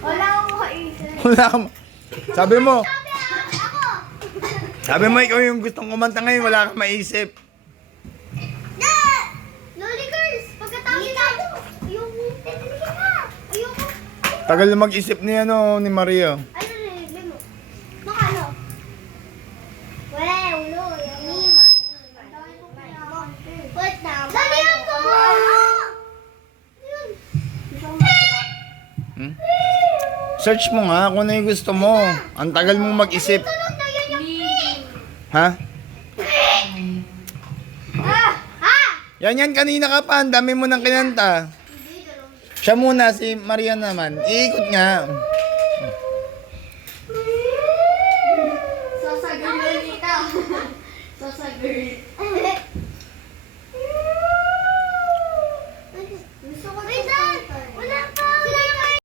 Wala akong kaisip. Wala kang... Sabi mo, Ako! sabi mo ikaw yung gustong kumanta ngayon, wala kang maisip. Loli girls! Pagkatapos na! Ayoko! Titigil na! Ayoko! Tagal na mag-isip ni ni Maria. Ano na mo? Baka ano? Wala, ulo. Nima. Put down. Dalihan ko mo! Yun. Hmm? Search mo nga kung ano yung gusto mo. Ang tagal mong mag-isip. Tunog na yun yung... Ha? Ah! Yan kanina ka pa. Ang dami mo nang kinanta. Siya muna, si Maria naman. Iikot nga. Sasagir Lolita. Sasagir.